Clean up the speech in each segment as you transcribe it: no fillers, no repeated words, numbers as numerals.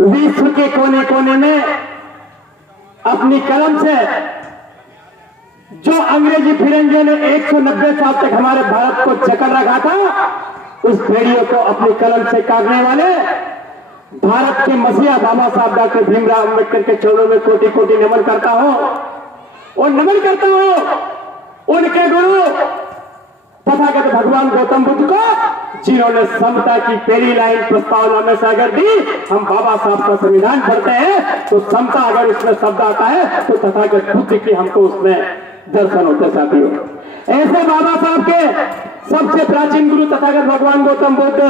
विश्व के कोने कोने में अपनी कलम से जो अंग्रेजी फिरंगियों ने 190 साल तक हमारे भारत को जकड़ रखा था, उस भेड़ियों को अपनी कलम से काटने वाले भारत के मसीहा बाबा साहब डॉक्टर भीमराव अंबेडकर के चरणों में कोटि कोटि नमन करता हूं और नमन करता हूं उनके गुरु तथागत भगवान गौतम बुद्ध को, जिन्होंने समता की पहली लाइन प्रस्तावना में से अगर दी, हम बाबा साहब का संविधान पढ़ते हैं तो समता अगर उसमें शब्द आता है तो तथागत बुद्ध की हमको उसमें दर्शन होते साथियों। ऐसे बाबा साहब के सबसे प्राचीन गुरु तथागत भगवान गौतम बुद्ध,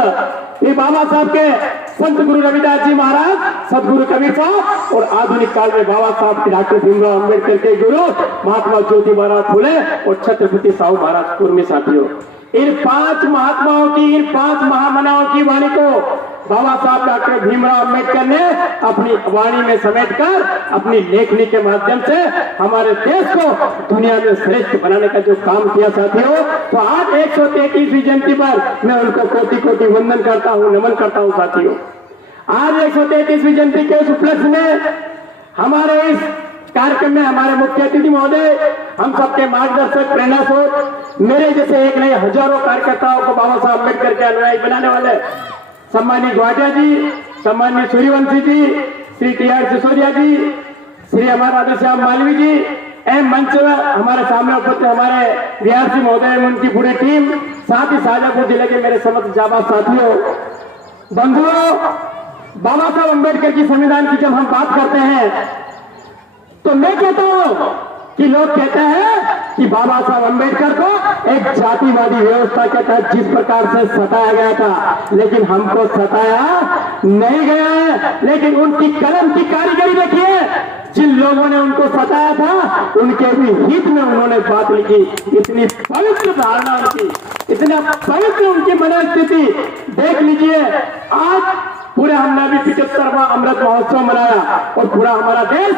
ये बाबा साहब के संत गुरु रविदास जी महाराज, सदगुरु कबीर साहब और आधुनिक काल में बाबा साहब के डॉक्टर भीमराव अंबेडकर के गुरु महात्मा ज्योति महाराज फुले और छत्रपति साहू महाराज कुर्मी साथियों। इन 5 महात्माओं की, इन 5 महामनाओं की वाणी को बाबा साहब डॉक्टर भीमराव अंबेडकर ने अपनी वाणी में समेटकर अपनी लेखनी के माध्यम से हमारे देश को दुनिया में श्रेष्ठ बनाने का जो काम किया साथियों, तो आज 133वीं जयंती पर मैं उनको कोटि कोटि वंदन करता हूं, नमन करता हूं साथियों। आज 133वीं जयंती के उस उपलक्ष्य में हमारे इस कार्यक्रम में हमारे मुख्य अतिथि महोदय, हम सबके मार्गदर्शक, प्रेरणा स्रोत, मेरे जैसे एक नहीं हजारों कार्यकर्ताओं को बाबा साहब अम्बेडकर के अनुयायी बनाने वाले सम्मानीय ग्वाटिया जी, सम्मानीय सूर्यवंशी जी, श्री टी.आर. सिसोदिया जी, श्री हमारे राधेश्याम मालवी जी, एम मंच हमारे सामने उपस्थित हमारे बीआरसी महोदय, उनकी पूरी टीम, साथ ही शाजापुर जिले के मेरे समस्त जाबाज साथियों, बंधुओं, बाबा साहब अम्बेडकर की संविधान की जब हम बात करते हैं तो मैं कहता हूं कि लोग कहते हैं कि बाबा साहब अम्बेडकर को एक जातिवादी व्यवस्था के तहत जिस प्रकार से सताया गया था, लेकिन हमको सताया नहीं गया है। लेकिन उनकी कलम की कारीगरी देखिए, जिन लोगों ने उनको सताया था उनके भी हित में उन्होंने बात लिखी। इतनी पवित्र धारणा उनकी, इतना पवित्र उनकी मनोस्थिति देख लीजिए। आज पूरे हमने अभी 75वां अमृत महोत्सव मनाया और पूरा हमारा देश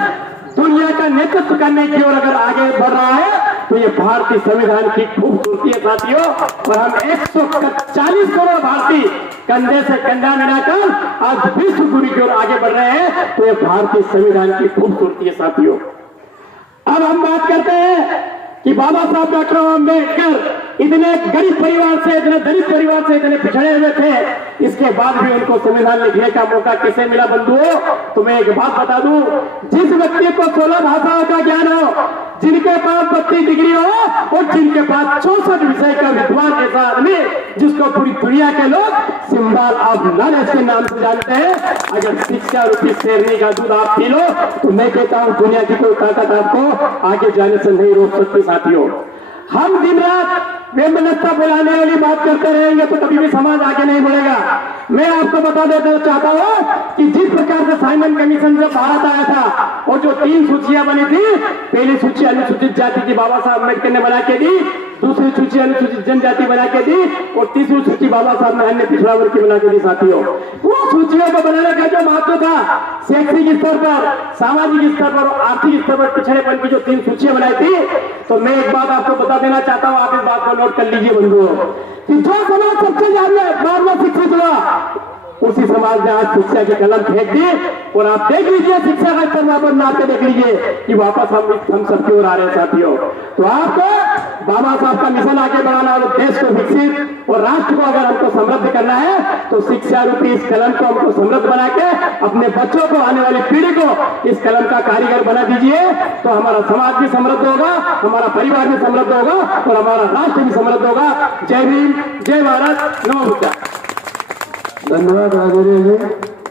दुनिया का नेतृत्व करने की ओर अगर आगे बढ़ रहा है तो ये भारतीय संविधान की खूबसूरती है साथियों। और हम 140 करोड़ भारतीय कंधे से कंधा मिलाकर आज विश्व गुरु की ओर आगे बढ़ रहे हैं, तो ये भारतीय संविधान की खूबसूरती है साथियों। अब हम बात करते हैं कि बाबा साहब डॉक्टर अम्बेडकर इतने गरीब परिवार से, इतने दलित परिवार से, इतने पिछड़े हुए थे, इसके बाद भी उनको संविधान लिखने का मौका कैसे मिला बंधुओं? तो मैं एक बात बता दूं, जिस व्यक्ति को 16 भाषाओं का ज्ञान हो, जिनके पास 32 डिग्री हो और जिनके पास 64 विषय का विद्वान ऐसा आदमी, जिसको पूरी दुनिया के लोग सिंबल ऑफ नॉलेज के नाम से जानते हैं, अगर शिक्षा रूपी शेरनी का दूध आप पी लो तो मैं कहता हूं दुनिया की कोई ताकत आपको आगे जाने से नहीं रोक सकती साथियों। हम दिन रात बेमनस्ता बुलाने वाली बात करते रहेंगे तो कभी भी समाज आगे नहीं बढ़ेगा। मैं आपको बता देना चाहता हूं कि जिस प्रकार से साइमन कमीशन जब भारत आया था और जो 3 सूचियां बनी थी, पहली सूची अनुसूचित जाति की बाबा साहब अम्बेडकर ने बना के दी, दूसरी सूची अनुसूचित जनजाति बना के दी और तीसरी सूची बाबा साहब ने अन्य पिछड़ा वर्ग की बना के दी साथियों। वो सूचियों को बनाने का जो महत्व था, शैक्षिक स्तर पर, सामाजिक स्तर पर और आर्थिक स्तर पर पिछड़ेपन की जो 3 सूचियां बनाई थी, तो मैं एक बात आपको बता देना चाहता हूं, आप इस बात को नोट कर लीजिए बंधुओं, कि जो समाज सबसे ज्यादा शिक्षित हुआ उसी समाज ने आज शिक्षा के कलम फेंक दी। और आप देख लीजिए शिक्षा का स्तर वापस नाप के देख लीजिए कि वापस हम सबकी ओर आ रहे हैं साथियों। तो आपको बाबा साहब का मिशन आगे बढ़ाना और देश को विकसित और राष्ट्र को अगर हमको समृद्ध करना है तो शिक्षा रूपी इस कलम को हमको समृद्ध बना के अपने बच्चों को, आने वाली पीढ़ी को इस कलम का कारीगर बना दीजिए, तो हमारा समाज भी समृद्ध होगा, हमारा परिवार भी समृद्ध होगा और हमारा राष्ट्र भी समृद्ध होगा। जय भीम, जय भारत, नमो बुद्धाय। धन्यवाद आचार्य जी।